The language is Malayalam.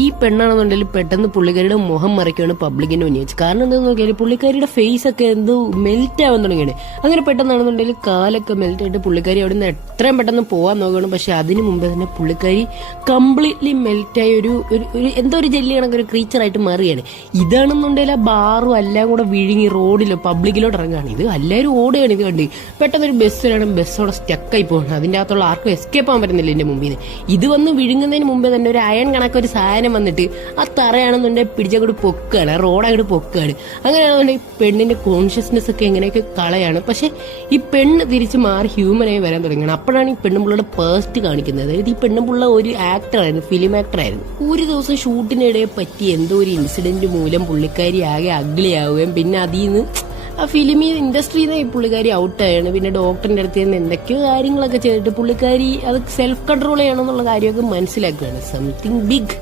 ഈ പെണ്ണാണെന്നുണ്ടെങ്കിൽ പെട്ടെന്ന് പുള്ളിക്കാരിയുടെ മുഖം മറയ്ക്കുകയാണ് പബ്ലിക്കിന്റെ മുന്നിൽ വെച്ച്. കാരണം എന്താണെന്ന് നോക്കിയാൽ പുള്ളിക്കാരിയുടെ ഫേസ് ഒക്കെ എന്തോ മെൽറ്റ് ആവാൻ തുടങ്ങിയാണ്. അങ്ങനെ പെട്ടെന്നാണെന്നുണ്ടെങ്കിൽ കാലൊക്കെ മെൽറ്റ് ആയിട്ട് പുള്ളിക്കാരി അവിടെ നിന്ന് എത്രയും പെട്ടെന്ന് പോകാൻ നോക്കുകയാണ്. പക്ഷെ അതിന് മുമ്പേ തന്നെ പുള്ളിക്കാരി കംപ്ലീറ്റ്ലി മെൽറ്റായ ഒരു എന്തോ ഒരു ജെല്ലി കണക്കൊരു ക്രീച്ചറായിട്ട് മാറുകയാണ്. ഇതാണെന്നുണ്ടെങ്കിൽ ആ ബാറും എല്ലാം കൂടെ വിഴുങ്ങി റോഡിലോ പബ്ലിക്കിലോട്ട് ഇറങ്ങുകയാണ്. ഇത് എല്ലാവരും ഓടുകയാണ്. ഇത് കണ്ട് പെട്ടെന്നൊരു ബസ്സിലാണ്, ബസ്സോടെ സ്റ്റക്കായി പോകണം. അതിൻ്റെ അകത്തുള്ള ആർക്കും എസ്കേപ്പ് ആകാൻ പറ്റുന്നില്ല. എന്റെ മുമ്പിൽ ഇത് വന്ന് വിഴുങ്ങുന്നതിന് മുമ്പേ തന്നെ ഒരു അയൺ കണക്കൊരു വന്നിട്ട് ആ തറയാണെന്നുണ്ടെങ്കിൽ പിടിച്ചങ്ങോട്ട് പൊക്കുകയാണ്, റോഡങ്ങോട്ട് പൊക്കുകയാണ്. അങ്ങനെയാണെന്നുണ്ടെങ്കിൽ പെണ്ണിന്റെ കോൺഷ്യസ്നെസ് ഒക്കെ എങ്ങനെയൊക്കെ കളയാണ്. പക്ഷെ ഈ പെണ്ണ് തിരിച്ച് മാറി ഹ്യൂമനായി വരാൻ തുടങ്ങുകയാണ്. അപ്പോഴാണ് ഈ പെണ്ണുപിള്ളയുടെ പേസ്റ്റ് കാണിക്കുന്നത്. അതായത് ഈ പെണ്ണുപിള്ള ഒരു ആക്ടറായിരുന്നു, ഫിലിം ആക്ടറായിരുന്നു. ഒരു ദിവസം ഷൂട്ടിനിടെ പറ്റി എന്തോ ഒരു ഇൻസിഡന്റ് മൂലം പുള്ളിക്കാരി ആകെ അഗ്ലി ആവുകയും പിന്നെ അതിൽ നിന്ന് ആ ഫിലിം ഇൻഡസ്ട്രിയിൽ നിന്ന് ഈ പുള്ളിക്കാരി ഔട്ടായാണ്. പിന്നെ ഡോക്ടറിന്റെ അടുത്ത് നിന്ന് എന്തൊക്കെയോ കാര്യങ്ങളൊക്കെ ചെയ്തിട്ട് പുള്ളിക്കാരി അത് സെൽഫ് കൺട്രോൾ ചെയ്യണമെന്നുള്ള കാര്യമൊക്കെ മനസ്സിലാക്കുകയാണ്. Something big.